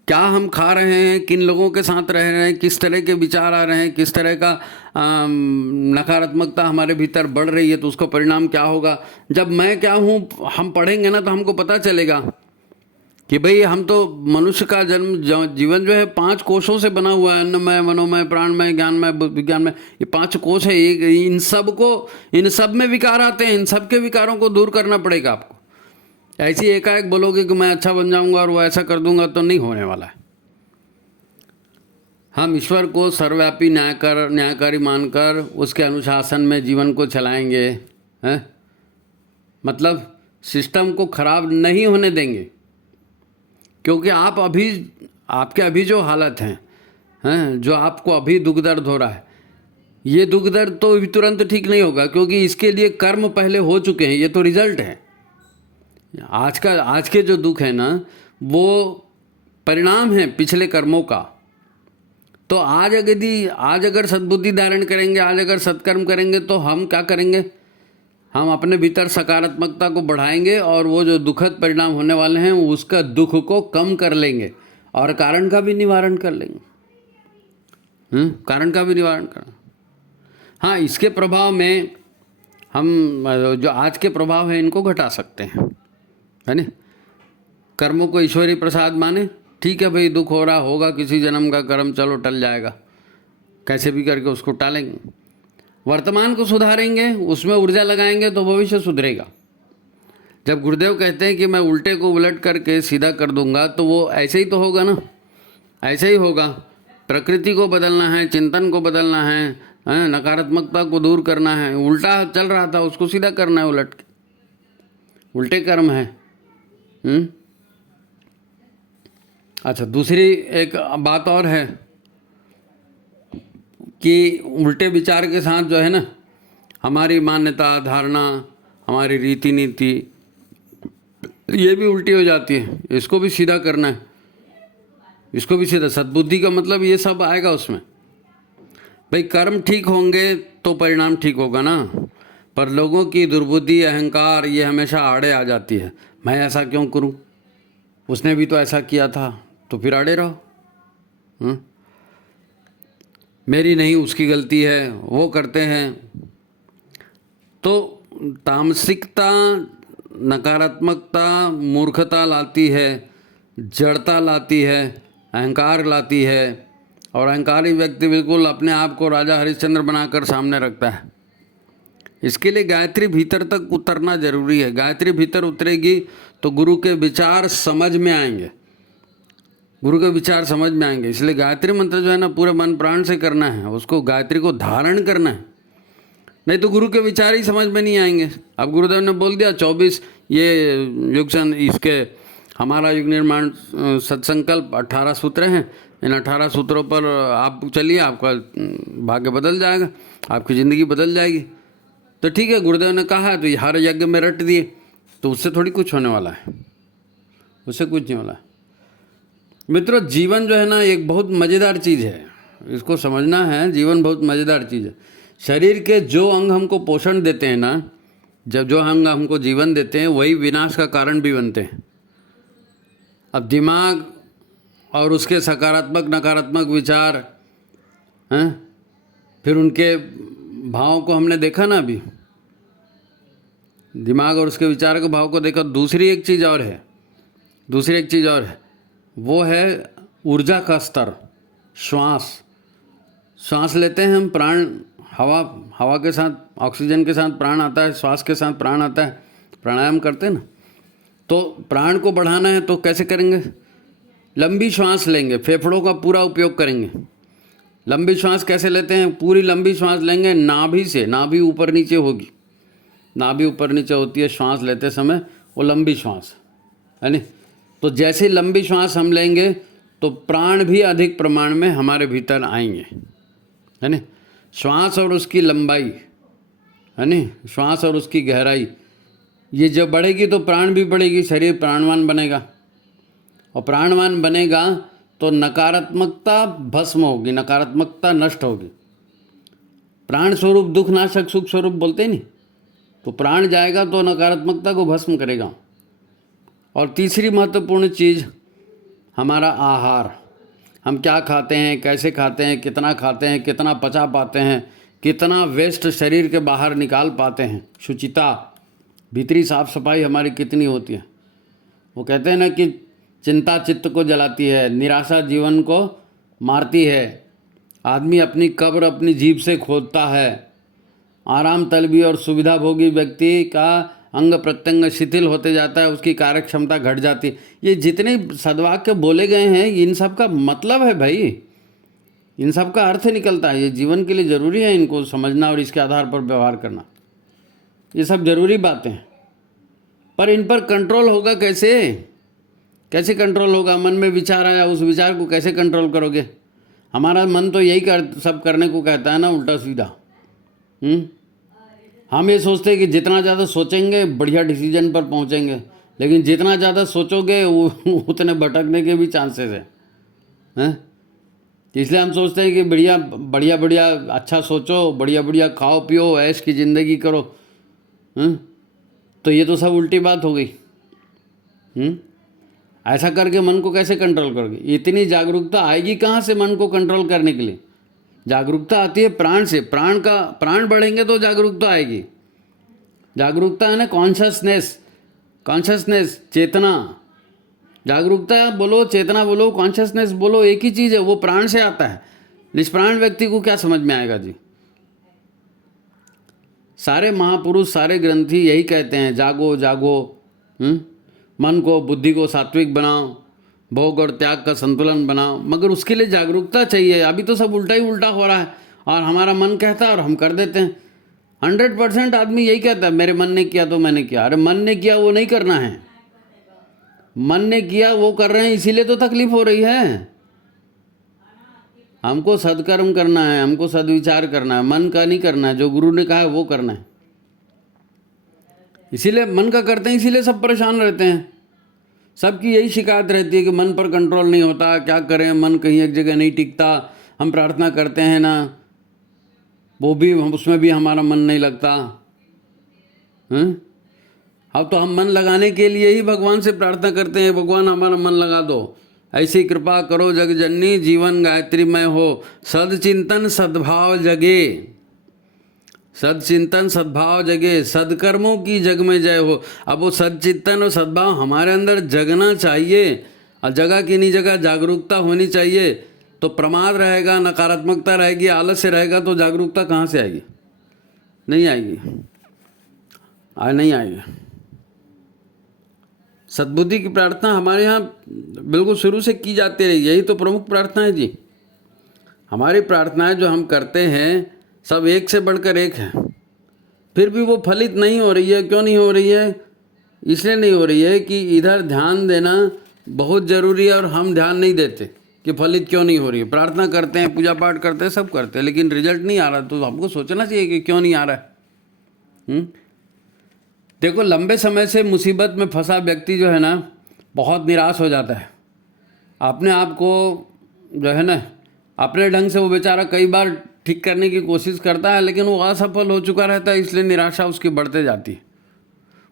क्या हम खा रहे हैं, किन लोगों के साथ रह रहे हैं, किस तरह के विचार आ रहे हैं, किस तरह का नकारात्मकता हमारे भीतर बढ़ रही है, तो उसका परिणाम क्या होगा। जब मैं क्या हूँ हम पढ़ेंगे ना, तो हमको पता चलेगा कि भाई हम तो मनुष्य का जीवन जो है 5 कोशों से बना हुआ है, अन्नमय, मनोमय, प्राणमय, ज्ञानमय, विज्ञानमय। ये 5 कोश है। इन सब में विकार आते हैं। इन सब के विकारों को दूर करना पड़ेगा आपको। ऐसी एकाएक बोलोगे कि मैं अच्छा बन जाऊंगा और वो ऐसा कर दूंगा, तो नहीं होने वाला है। हम ईश्वर को सर्वव्यापी न्यायकारी मानकर उसके अनुशासन में जीवन को चलाएंगे, हैं? मतलब सिस्टम को खराब नहीं होने देंगे, क्योंकि आपके अभी जो हालत हैं, जो आपको अभी दुख दर्द हो रहा है, ये दुख दर्द तो तुरंत ठीक नहीं होगा, क्योंकि इसके लिए कर्म पहले हो चुके हैं। ये तो रिजल्ट है। आज के जो दुख है ना, वो परिणाम है पिछले कर्मों का। तो आज अगर सद्बुद्धि धारण करेंगे, आज अगर सत्कर्म करेंगे, तो हम क्या करेंगे, हम अपने भीतर सकारात्मकता को बढ़ाएंगे और वो जो दुखद परिणाम होने वाले हैं उसका दुख को कम कर लेंगे और कारण का भी निवारण कर लेंगे। कारण का भी निवारण करना। हाँ, इसके प्रभाव में हम जो आज के प्रभाव हैं इनको घटा सकते हैं, है ना। कर्मों को ईश्वरीय प्रसाद माने, ठीक है भाई, दुख हो रहा होगा, किसी जन्म का कर्म, चलो टल जाएगा, कैसे भी करके उसको टालेंगे। वर्तमान को सुधारेंगे, उसमें ऊर्जा लगाएंगे तो भविष्य सुधरेगा। जब गुरुदेव कहते हैं कि मैं उल्टे को उलट करके सीधा कर दूंगा, तो वो ऐसे ही तो होगा ना, ऐसे ही होगा। प्रकृति को बदलना है, चिंतन को बदलना है, नकारात्मकता को दूर करना है। उल्टा चल रहा था उसको सीधा करना है, उलट के। उल्टे कर्म है। अच्छा, दूसरी एक बात और है कि उल्टे विचार के साथ जो है ना, हमारी मान्यता, धारणा, हमारी रीति नीति, ये भी उल्टी हो जाती है। इसको भी सीधा करना है, इसको भी सीधा। सद्बुद्धि का मतलब ये सब आएगा उसमें। भाई कर्म ठीक होंगे तो परिणाम ठीक होगा ना। पर लोगों की दुर्बुद्धि, अहंकार, ये हमेशा आड़े आ जाती है। मैं ऐसा क्यों करूं, उसने भी तो ऐसा किया था, तो फिर आड़े रहो। मेरी नहीं, उसकी गलती है, वो करते हैं। तो तामसिकता, नकारात्मकता मूर्खता लाती है, जड़ता लाती है, अहंकार लाती है। और अहंकारी व्यक्ति बिल्कुल अपने आप को राजा हरिश्चंद्र बनाकर सामने रखता है। इसके लिए गायत्री भीतर तक उतरना जरूरी है। गायत्री भीतर उतरेगी तो गुरु के विचार समझ में आएंगे, गुरु के विचार समझ में आएंगे। इसलिए गायत्री मंत्र जो है ना, पूरे मन प्राण से करना है, उसको गायत्री को धारण करना है, नहीं तो गुरु के विचार ही समझ में नहीं आएंगे। अब गुरुदेव ने बोल दिया 24 ये युग इसके हमारा युग निर्माण सत्संकल्प 18 सूत्र हैं, इन 18 सूत्रों पर आप चलिए, आपका भाग्य बदल जाएगा, आपकी ज़िंदगी बदल जाएगी। तो ठीक है, गुरुदेव ने कहा है तो ये हर यज्ञ में रट दिए, तो उससे थोड़ी कुछ होने वाला है, उससे कुछ नहीं वाला है। मित्रों, जीवन जो है ना एक बहुत मज़ेदार चीज़ है, इसको समझना है। जीवन बहुत मज़ेदार चीज़ है। शरीर के जो अंग हमको पोषण देते हैं ना, जब जो अंग हमको जीवन देते हैं, वही विनाश का कारण भी बनते हैं। अब दिमाग और उसके सकारात्मक नकारात्मक विचार हैं, फिर उनके भाव को हमने देखा ना, अभी दिमाग और उसके विचार के भाव को देखा। दूसरी एक चीज़ और है, वो है ऊर्जा का स्तर। श्वास लेते हैं हम, प्राण हवा के साथ, ऑक्सीजन के साथ प्राण आता है, श्वास के साथ प्राण आता है, प्राणायाम करते हैं ना। तो प्राण को बढ़ाना है तो कैसे करेंगे, लंबी श्वास लेंगे, फेफड़ों का पूरा उपयोग करेंगे। लंबी श्वास कैसे लेते हैं, पूरी लंबी श्वास लेंगे नाभि से, नाभि ऊपर नीचे होगी, नाभि ऊपर नीचे होती है श्वास लेते समय, वो लंबी श्वास है नहीं। तो जैसे लंबी श्वास हम लेंगे तो प्राण भी अधिक प्रमाण में हमारे भीतर आएंगे, है नहीं। श्वास और उसकी लंबाई, है नहीं, श्वास और उसकी गहराई, ये जब बढ़ेगी तो प्राण भी बढ़ेगी, शरीर प्राणवान बनेगा। और प्राणवान बनेगा तो नकारात्मकता भस्म होगी, नकारात्मकता नष्ट होगी। प्राण स्वरूप दुख नाशक सुख स्वरूप बोलते नहीं, तो प्राण जाएगा तो नकारात्मकता को भस्म करेगा। और तीसरी महत्वपूर्ण चीज़, हमारा आहार, हम क्या खाते हैं, कैसे खाते हैं, कितना खाते हैं, कितना पचा पाते हैं, कितना वेस्ट शरीर के बाहर निकाल पाते हैं, शुचिता, भीतरी साफ सफाई हमारी कितनी होती है। वो कहते हैं ना कि चिंता चित्त को जलाती है, निराशा जीवन को मारती है, आदमी अपनी कब्र अपनी जीभ से खोदता है, आराम तलबी और सुविधाभोगी व्यक्ति का अंग प्रत्यंग शिथिल होते जाता है, उसकी कार्य क्षमता घट जाती है। ये जितने सद्वाक्य बोले गए हैं इन सब का मतलब है भाई, इन सब का अर्थ निकलता है। ये जीवन के लिए ज़रूरी है इनको समझना और इसके आधार पर व्यवहार करना। ये सब जरूरी बातें हैं, पर इन पर कंट्रोल होगा कैसे? कैसे कंट्रोल होगा? मन में विचार आया, उस विचार को कैसे कंट्रोल करोगे? हमारा मन तो यही सब करने को कहता है ना, उल्टा सीधा। हम ये सोचते हैं कि जितना ज़्यादा सोचेंगे बढ़िया डिसीजन पर पहुंचेंगे, लेकिन जितना ज़्यादा सोचोगे उतने भटकने के भी चांसेस हैं। इसलिए हम सोचते हैं कि बढ़िया बढ़िया बढ़िया अच्छा सोचो, बढ़िया बढ़िया खाओ पियो, ऐश की ज़िंदगी करो। तो ये तो सब उल्टी बात हो गई। ऐसा करके मन को कैसे कंट्रोल करोगे? इतनी जागरूकता आएगी कहाँ से मन को कंट्रोल करने के लिए? जागरूकता आती है प्राण से। प्राण बढ़ेंगे तो जागरूकता आएगी। जागरूकता है ना कॉन्शसनेस, चेतना। जागरूकता बोलो, चेतना बोलो, कॉन्शसनेस बोलो, एक ही चीज़ है, वो प्राण से आता है। निष्प्राण व्यक्ति को क्या समझ में आएगा जी? सारे महापुरुष, सारे ग्रंथी यही कहते हैं, जागो जागो, मन को, बुद्धि को सात्विक बनाओ, भोग और त्याग का संतुलन बनाओ। मगर उसके लिए जागरूकता चाहिए। अभी तो सब उल्टा ही उल्टा हो रहा है और हमारा मन कहता है और हम कर देते हैं। 100% आदमी यही कहता है, मेरे मन ने किया तो मैंने किया। अरे मन ने किया वो नहीं करना है, मन ने किया वो कर रहे हैं, इसीलिए तो तकलीफ हो रही है। हमको सदकर्म करना है, हमको सदविचार करना है, मन का नहीं करना है। जो गुरु ने कहा है वो करना है। इसीलिए मन का करते हैं, इसीलिए सब परेशान रहते हैं। सबकी यही शिकायत रहती है कि मन पर कंट्रोल नहीं होता, क्या करें, मन कहीं एक जगह नहीं टिकता। हम प्रार्थना करते हैं ना, वो भी उसमें भी हमारा मन नहीं लगता। अब तो हम मन लगाने के लिए ही भगवान से प्रार्थना करते हैं, भगवान हमारा मन लगा दो, ऐसी कृपा करो जग जननी, जीवन गायत्री में हो, सदचिंतन सद्भाव जगे, सदचिंतन सद्भाव जगे, सदकर्मों की जग में जय हो। अब वो सदचिंतन और सद्भाव हमारे अंदर जगना चाहिए, और जगह की नहीं जगह जागरूकता होनी चाहिए। तो प्रमाद रहेगा, नकारात्मकता रहेगी, आलस्य रहेगा, तो जागरूकता कहाँ से आएगी? नहीं आएगी, नहीं आएगी। सद्बुद्धि की प्रार्थना हमारे यहाँ बिल्कुल शुरू से की जाती रही, यही तो प्रमुख प्रार्थना है जी। हमारी प्रार्थनाएं जो हम करते हैं सब एक से बढ़कर एक है, फिर भी वो फलित नहीं हो रही है। क्यों नहीं हो रही है? इसलिए नहीं हो रही है कि इधर ध्यान देना बहुत ज़रूरी है और हम ध्यान नहीं देते कि फलित क्यों नहीं हो रही है। प्रार्थना करते हैं, पूजा पाठ करते हैं, सब करते हैं, लेकिन रिजल्ट नहीं आ रहा। तो हमको सोचना चाहिए कि क्यों नहीं आ रहा है। देखो, लंबे समय से मुसीबत में फंसा व्यक्ति जो है ना, बहुत निराश हो जाता है। अपने आप को जो है ना, अपने ढंग से वो बेचारा कई बार ठीक करने की कोशिश करता है, लेकिन वो असफल हो चुका रहता है, इसलिए निराशा उसकी बढ़ते जाती है।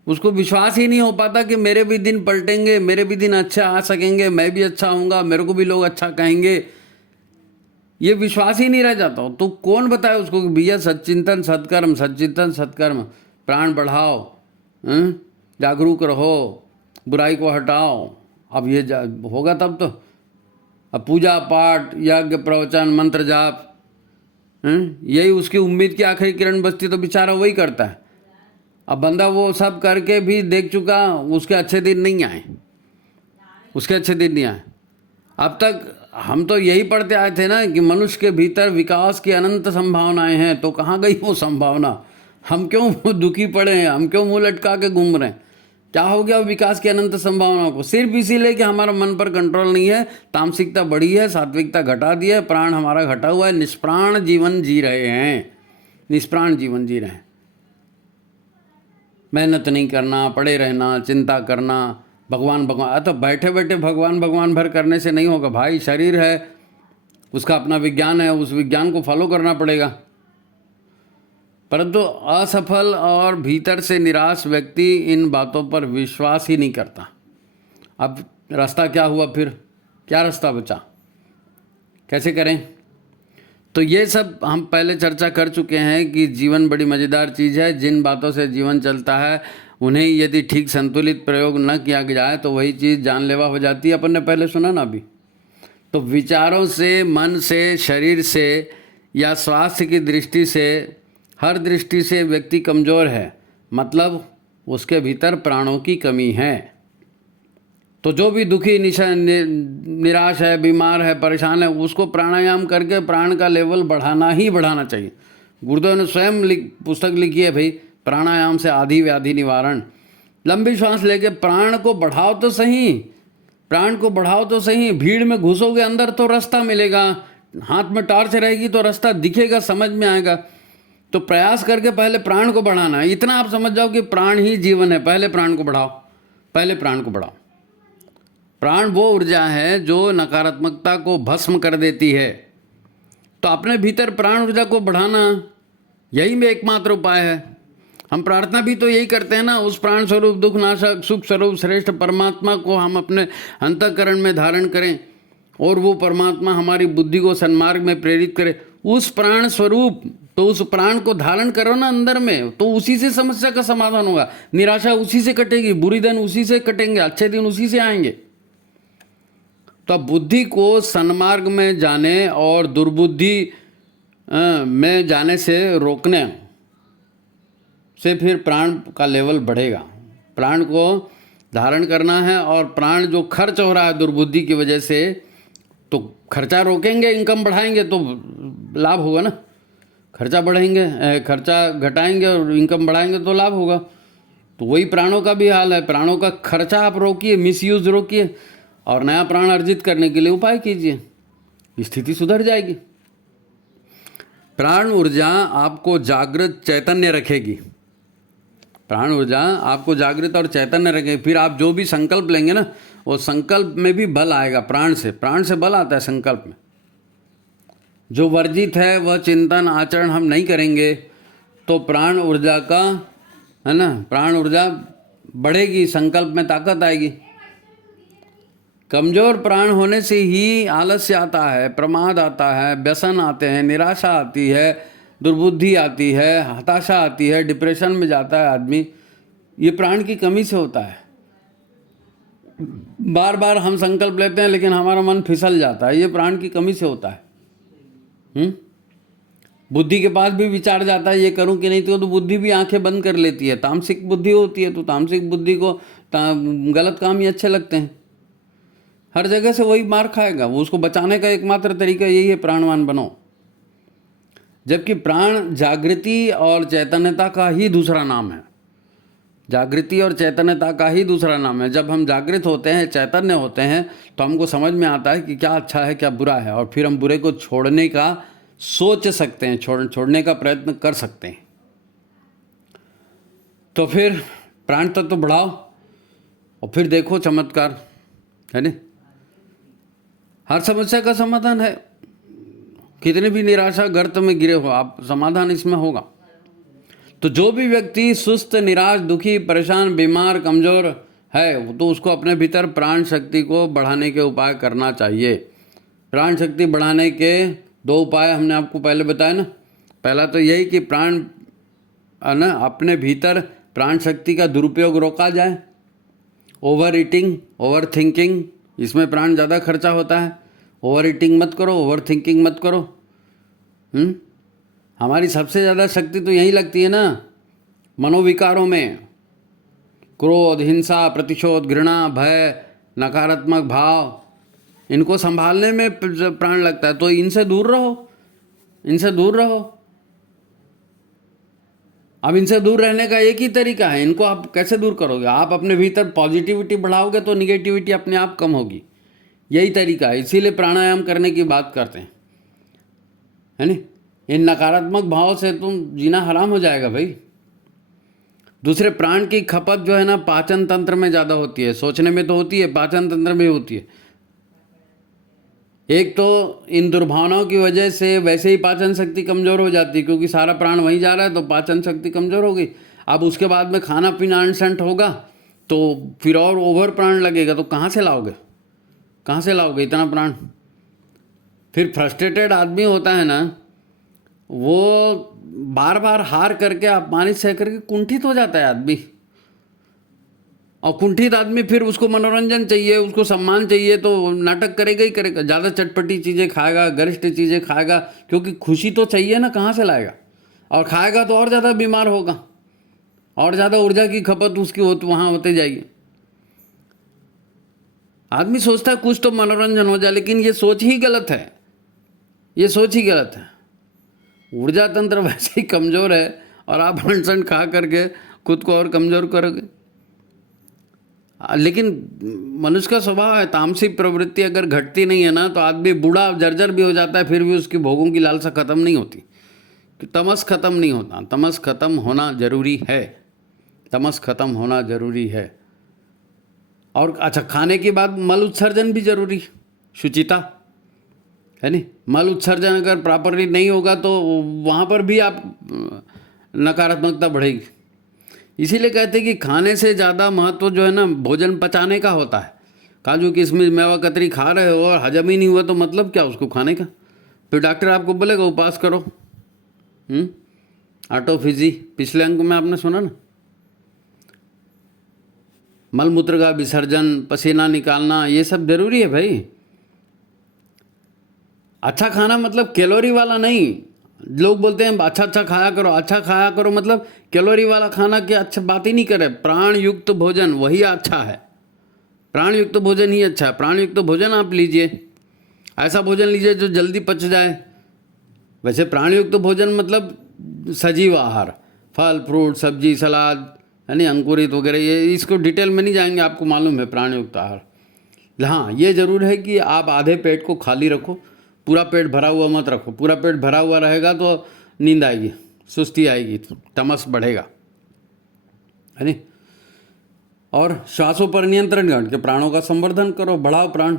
उसको विश्वास ही नहीं हो पाता कि मेरे भी दिन पलटेंगे, मेरे भी दिन अच्छा आ सकेंगे, मैं भी अच्छा होऊंगा, मेरे को भी लोग अच्छा कहेंगे। ये विश्वास ही नहीं रह जाता। तो कौन बताए उसको कि भैया सच्चिंतन सत्कर्म, सच्चिंतन सत्कर्म, प्राण बढ़ाओ, जागरूक रहो, बुराई को हटाओ। अब ये होगा तब तो। अब पूजा पाठ, यज्ञ, प्रवचन, मंत्र जाप, यही उसकी उम्मीद की आखिरी किरण बचती, तो बेचारा वही करता है। अब बंदा वो सब करके भी देख चुका, उसके अच्छे दिन नहीं आए, उसके अच्छे दिन नहीं आए। अब तक हम तो यही पढ़ते आए थे ना कि मनुष्य के भीतर विकास की अनंत संभावनाएं हैं। तो कहाँ गई वो संभावना? हम क्यों दुखी पड़े हैं? हम क्यों मुंह लटका के घूम रहे हैं? क्या हो गया विकास की अनंत संभावनाओं को? सिर्फ इसीलिए कि हमारा मन पर कंट्रोल नहीं है, तामसिकता बढ़ी है, सात्विकता घटा दी है, प्राण हमारा घटा हुआ है, निष्प्राण जीवन जी रहे हैं, निष्प्राण जीवन जी रहे हैं। मेहनत नहीं करना, पड़े रहना, चिंता करना, भगवान भगवान। तो बैठे बैठे भगवान भगवान भर करने से नहीं होगा भाई। शरीर है, उसका अपना विज्ञान है, उस विज्ञान को फॉलो करना पड़ेगा। परंतु असफल और भीतर से निराश व्यक्ति इन बातों पर विश्वास ही नहीं करता। अब रास्ता क्या हुआ फिर? क्या रास्ता बचा, कैसे करें? तो ये सब हम पहले चर्चा कर चुके हैं कि जीवन बड़ी मज़ेदार चीज़ है। जिन बातों से जीवन चलता है उन्हें यदि ठीक संतुलित प्रयोग न किया जाए तो वही चीज़ जानलेवा हो जाती है। अपन ने पहले सुना ना अभी। तो विचारों से, मन से, शरीर से या स्वास्थ्य की दृष्टि से, हर दृष्टि से व्यक्ति कमज़ोर है, मतलब उसके भीतर प्राणों की कमी है। तो जो भी दुखी, निराश है, बीमार है, परेशान है, उसको प्राणायाम करके प्राण का लेवल बढ़ाना ही बढ़ाना चाहिए। गुरुदेव ने स्वयं पुस्तक लिखी है भाई, प्राणायाम से आदि व्याधि निवारण। लंबी श्वास लेके प्राण को बढ़ाओ तो सही, प्राण को बढ़ाओ तो सही। भीड़ में घुसोगे अंदर तो रास्ता मिलेगा, हाथ में टॉर्च रहेगी तो रास्ता दिखेगा, समझ में आएगा। तो प्रयास करके पहले प्राण को बढ़ाना है। इतना आप समझ जाओ कि प्राण ही जीवन है। पहले प्राण को बढ़ाओ, पहले प्राण को बढ़ाओ। प्राण वो ऊर्जा है जो नकारात्मकता को भस्म कर देती है। तो अपने भीतर प्राण ऊर्जा को बढ़ाना यही में एकमात्र उपाय है। हम प्रार्थना भी तो यही करते हैं ना, उस प्राण स्वरूप, दुख नाशक, सुख स्वरूप श्रेष्ठ परमात्मा को हम अपने अंतःकरण में धारण करें और वो परमात्मा हमारी बुद्धि को सन्मार्ग में प्रेरित करे। उस प्राण स्वरूप, तो उस प्राण को धारण करो ना अंदर में, तो उसी से समस्या का समाधान होगा। निराशा उसी से कटेगी, बुरी दिन उसी से कटेंगे, अच्छे दिन उसी से आएंगे। तो बुद्धि को सन्मार्ग में जाने और दुर्बुद्धि में जाने से रोकने से फिर प्राण का लेवल बढ़ेगा। प्राण को धारण करना है और प्राण जो खर्च हो रहा है दुर्बुद्धि की वजह से, तो खर्चा रोकेंगे, इनकम बढ़ाएंगे तो लाभ होगा ना। खर्चा बढ़ाएंगे, खर्चा घटाएंगे और इनकम बढ़ाएंगे तो लाभ होगा। तो वही प्राणों का भी हाल है। प्राणों का खर्चा आप रोकिए, मिसयूज रोकिए और नया प्राण अर्जित करने के लिए उपाय कीजिए, स्थिति सुधर जाएगी। प्राण ऊर्जा आपको जागृत चैतन्य रखेगी। प्राण ऊर्जा आपको जागृत और चैतन्य रखेगी। फिर आप जो भी संकल्प लेंगे ना, वो संकल्प में भी बल आएगा। प्राण से बल आता है संकल्प में। जो वर्जित है वह चिंतन आचरण हम नहीं करेंगे तो प्राण ऊर्जा का, है ना, प्राण ऊर्जा बढ़ेगी, संकल्प में ताकत आएगी। कमज़ोर प्राण होने से ही आलस्य आता है, प्रमाद आता है, व्यसन आते हैं, निराशा आती है, दुर्बुद्धि आती है, हताशा आती है, डिप्रेशन में जाता है आदमी। ये प्राण की कमी से होता है। बार बार हम संकल्प लेते हैं लेकिन हमारा मन फिसल जाता है, ये प्राण की कमी से होता है। बुद्धि के पास भी विचार जाता है ये करूं कि नहीं, तो बुद्धि भी आंखें बंद कर लेती है। तामसिक बुद्धि होती है, तो तामसिक बुद्धि को गलत काम ही अच्छे लगते हैं। हर जगह से वही मार खाएगा। वो उसको बचाने का एकमात्र तरीका यही है, प्राणवान बनो। जबकि प्राण जागृति और चैतन्यता का ही दूसरा नाम है। जागृति और चैतन्यता का ही दूसरा नाम है। जब हम जागृत होते हैं, चैतन्य होते हैं, तो हमको समझ में आता है कि क्या अच्छा है, क्या बुरा है, और फिर हम बुरे को छोड़ने का सोच सकते हैं, छोड़ने का प्रयत्न कर सकते हैं। तो फिर प्राण तत्व तो बढ़ाओ और फिर देखो चमत्कार, है ना। हर समस्या का समाधान है। कितने भी निराशा गर्त में गिरे हो आप, समाधान इसमें होगा। तो जो भी व्यक्ति सुस्त, निराश, दुखी, परेशान, बीमार, कमज़ोर है, तो उसको अपने भीतर प्राण शक्ति को बढ़ाने के उपाय करना चाहिए। प्राण शक्ति बढ़ाने के 2 उपाय हमने आपको पहले बताया ना। पहला तो यही कि प्राण, है ना, अपने भीतर प्राण शक्ति का दुरुपयोग रोका जाए। ओवर ईटिंग, ओवर थिंकिंग, इसमें प्राण ज़्यादा खर्चा होता है। ओवर ईटिंग मत करो, ओवर थिंकिंग मत करो। हमारी सबसे ज़्यादा शक्ति तो यही लगती है ना, मनोविकारों में। क्रोध, हिंसा, प्रतिशोध, घृणा, भय, नकारात्मक भाव, इनको संभालने में प्राण लगता है। तो इनसे दूर रहो, इनसे दूर रहो। अब इनसे दूर रहने का एक ही तरीका है। इनको आप कैसे दूर करोगे? आप अपने भीतर पॉजिटिविटी बढ़ाओगे तो निगेटिविटी अपने आप कम होगी। यही तरीका है। इसीलिए प्राणायाम करने की बात करते हैं, है नहीं। इन नकारात्मक भाव से तुम जीना हराम हो जाएगा भाई। दूसरे, प्राण की खपत जो है ना, पाचन तंत्र में ज़्यादा होती है। सोचने में तो होती है, पाचन तंत्र में होती है। एक तो इन दुर्भावनाओं की वजह से वैसे ही पाचन शक्ति कमज़ोर हो जाती है, क्योंकि सारा प्राण वहीं जा रहा है, तो पाचन शक्ति कमज़ोर हो गई। अब उसके बाद में खाना पीना अनशंट होगा तो फिर और ओवर प्राण लगेगा, तो कहाँ से लाओगे? कहाँ से लाओगे इतना प्राण? फिर फ्रस्ट्रेटेड आदमी होता है ना, वो बार बार हार करके अपमानित सह करके कुंठित हो जाता है आदमी। और कुंठित आदमी फिर उसको मनोरंजन चाहिए, उसको सम्मान चाहिए, तो नाटक करेगा ही करेगा, ज़्यादा चटपटी चीज़ें खाएगा, गरिष्ठ चीज़ें खाएगा, क्योंकि खुशी तो चाहिए ना, कहाँ से लाएगा? और खाएगा तो और ज़्यादा बीमार होगा, और ज़्यादा ऊर्जा की खपत उसकी वहाँ होते जाएगी। आदमी सोचता है कुछ तो मनोरंजन हो जाए, लेकिन ये सोच ही गलत है, ये सोच ही गलत है। ऊर्जा तंत्र वैसे ही कमज़ोर है और आप हंसन खा करके खुद को और कमज़ोर करोगे। लेकिन मनुष्य का स्वभाव है, तामसिक प्रवृत्ति अगर घटती नहीं है ना, तो आदमी बूढ़ा जर्जर भी हो जाता है, फिर भी उसकी भोगों की लालसा खत्म नहीं होती, कि तमस खत्म नहीं होता। तमस खत्म होना जरूरी है, तमस खत्म होना जरूरी है। और अच्छा, खाने के बाद मल उत्सर्जन भी जरूरी, शुचिता है नहीं। मल उत्सर्जन अगर प्रॉपरली नहीं होगा तो वहाँ पर भी आप नकारात्मकता बढ़ेगी। इसीलिए कहते हैं कि खाने से ज़्यादा महत्व जो है ना, भोजन पचाने का होता है। काजू किशमिश मेवा कतरी खा रहे हो और हजम ही नहीं हुआ तो मतलब क्या उसको खाने का? फिर डॉक्टर आपको बोलेगा उपवास करो। ऑटोफिजी पिछले अंक में आपने सुना ना, मलमूत्र का विसर्जन, पसीना निकालना, ये सब जरूरी है भाई। अच्छा खाना मतलब कैलोरी वाला नहीं। लोग बोलते हैं अच्छा अच्छा खाया करो, अच्छा खाया करो मतलब कैलोरी वाला खाना की अच्छा बात ही नहीं करे। प्राण युक्त भोजन वही अच्छा है, प्राण युक्त भोजन ही अच्छा है। प्राण युक्त भोजन आप लीजिए, ऐसा भोजन लीजिए जो जल्दी पच जाए। वैसे प्राण युक्त भोजन मतलब सजीव आहार, फल फ्रूट सब्जी सलाद यानी अंकुरित वगैरह, ये इसको डिटेल में नहीं जाएंगे, आपको मालूम है प्राण युक्त आहार। हाँ, ये ज़रूर है कि आप आधे पेट को खाली रखो, पूरा पेट भरा हुआ मत रखो। पूरा पेट भरा हुआ रहेगा तो नींद आएगी, सुस्ती आएगी, तमस बढ़ेगा, है नहीं। और श्वासों पर नियंत्रण करके प्राणों का संवर्धन करो, बढ़ाओ प्राण।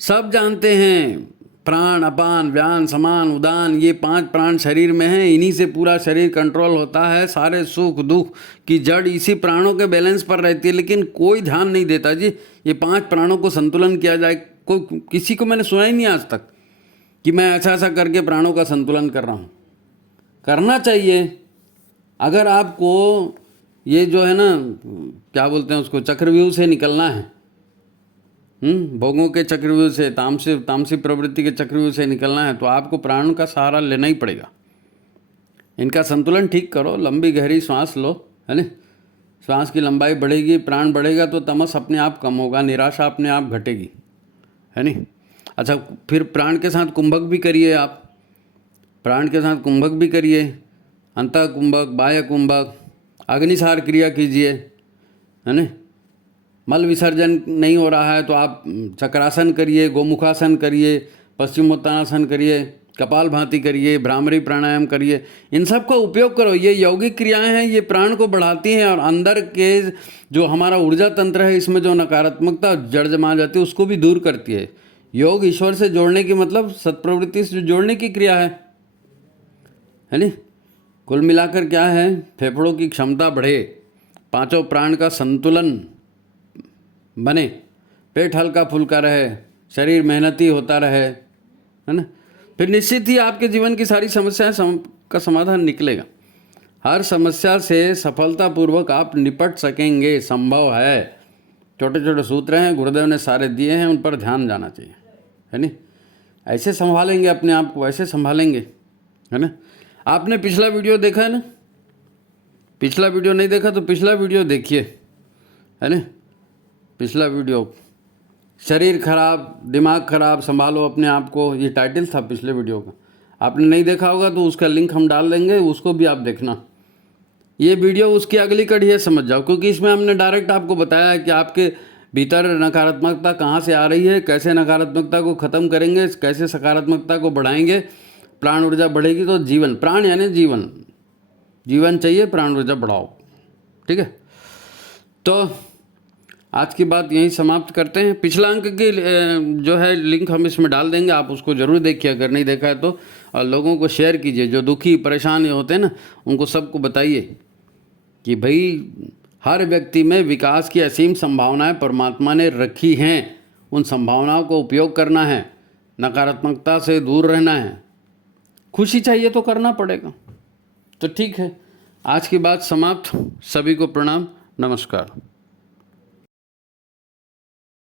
सब जानते हैं प्राण, अपान, व्यान, समान, उदान, ये 5 प्राण शरीर में हैं। इन्हीं से पूरा शरीर कंट्रोल होता है। सारे सुख दुख की जड़ इसी प्राणों के बैलेंस पर रहती है, लेकिन कोई ध्यान नहीं देता जी ये 5 प्राणों को संतुलन किया जाए। कोई किसी को मैंने सुना ही नहीं आज तक कि मैं ऐसा ऐसा करके प्राणों का संतुलन कर रहा हूँ। करना चाहिए। अगर आपको ये जो है ना, क्या बोलते हैं उसको, चक्रव्यूह से निकलना है, भोगों के चक्रव्यूह से, तामसिक प्रवृत्ति के चक्रव्यूह से निकलना है, तो आपको प्राण का सहारा लेना ही पड़ेगा। इनका संतुलन ठीक करो, लंबी गहरी सांस लो, है ना। सांस की लंबाई बढ़ेगी, प्राण बढ़ेगा तो तमस अपने आप कम होगा, निराशा अपने आप घटेगी, है नहीं। अच्छा, फिर प्राण के साथ कुंभक भी करिए आप, प्राण के साथ कुंभक भी करिए, अंतः कुंभक, बाह्य कुंभक, अग्निसार क्रिया कीजिए, है ना। मल विसर्जन नहीं हो रहा है तो आप चक्रासन करिए, गोमुखासन करिए, पश्चिमोत्तानासन करिए, कपाल भांति करिए, भ्रामरी प्राणायाम करिए। इन सब का उपयोग करो। ये यौगिक क्रियाएं हैं, ये प्राण को बढ़ाती हैं और अंदर के जो हमारा ऊर्जा तंत्र है, इसमें जो नकारात्मकता जड़ जमा जाती है उसको भी दूर करती है। योग ईश्वर से जोड़ने की मतलब सत्प्रवृत्ति से जोड़ने की क्रिया है नहीं। कुल मिलाकर क्या है, फेफड़ों की क्षमता बढ़े, 5 प्राण का संतुलन बने, पेट हल्का फुल्का रहे, शरीर मेहनती होता रहे, है ना। फिर निश्चित ही आपके जीवन की सारी समस्याएं का समाधान निकलेगा। हर समस्या से सफलतापूर्वक आप निपट सकेंगे, संभव है। छोटे छोटे सूत्र हैं, गुरुदेव ने सारे दिए हैं, उन पर ध्यान जाना चाहिए, है नहीं। ऐसे संभालेंगे अपने आप को, ऐसे संभालेंगे, है ना। आपने पिछला वीडियो देखा है ना? पिछला वीडियो नहीं देखा तो पिछला वीडियो देखिए, है ना। पिछला वीडियो, शरीर खराब दिमाग खराब, संभालो अपने आप को, ये टाइटल था पिछले वीडियो का। आपने नहीं देखा होगा तो उसका लिंक हम डाल देंगे, उसको भी आप देखना। ये वीडियो उसकी अगली कड़ी है, समझ जाओ, क्योंकि इसमें हमने डायरेक्ट आपको बताया है कि आपके भीतर नकारात्मकता कहाँ से आ रही है, कैसे नकारात्मकता को ख़त्म करेंगे, कैसे सकारात्मकता को बढ़ाएंगे। प्राण ऊर्जा बढ़ेगी तो जीवन, प्राण यानी जीवन, जीवन चाहिए, प्राण ऊर्जा बढ़ाओ, ठीक है। तो आज की बात यहीं समाप्त करते हैं। पिछला अंक की जो है लिंक हम इसमें डाल देंगे, आप उसको ज़रूर देखिए अगर नहीं देखा है तो, और लोगों को शेयर कीजिए। जो दुखी परेशान होते हैं ना, उनको सबको बताइए कि भाई हर व्यक्ति में विकास की असीम संभावनाएं परमात्मा ने रखी हैं, उन संभावनाओं को उपयोग करना है, नकारात्मकता से दूर रहना है। खुशी चाहिए तो करना पड़ेगा। तो ठीक है, आज की बात समाप्त। सभी को प्रणाम, नमस्कार।